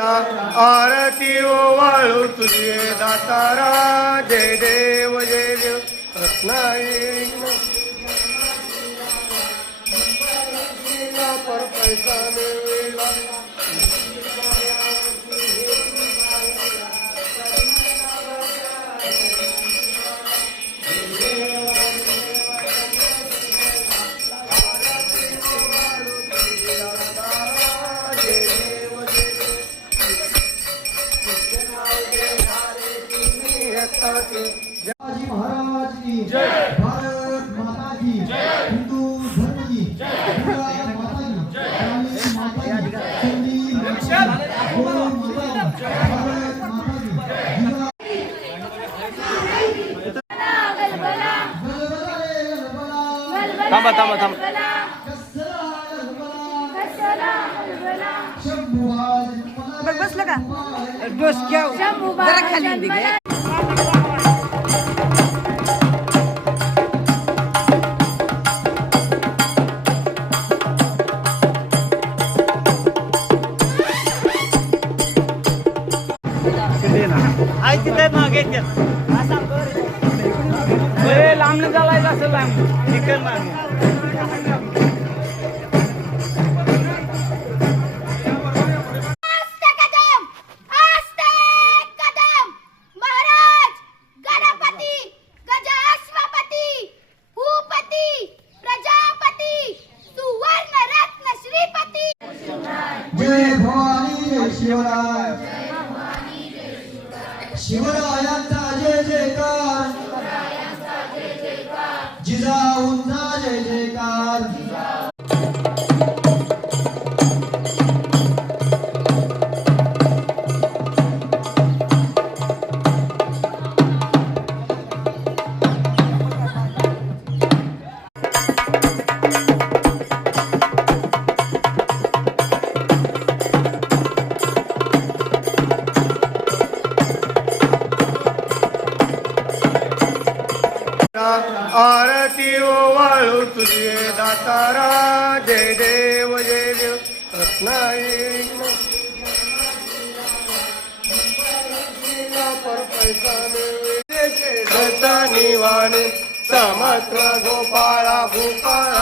आरती ओवाळू तुझे दातारा जय देव जय देव रत्नागिरी पर पैसा मिळला शिवाजी महाराज की जय, भारत माता की जय, हिंदू धर्म की जय, दुर्गा माता की जय, काली माता की चंडी गो माता की भारत माता की थांबा थांबा थांबा बसलं का डोसक्याव जरा खाली निघे मागे लांब चालायचं असेल लांब इकडं मागे जय भवानी जय शिवराय शिवरायांचा जय जयकार जिजाऊंचा जय जयकार आरती ओवाळू तुझे दातारा जय देव जय देव रत्नागिरी पर पैसा मिळवे निवाणे समर्थ गोपाळा भूपाळा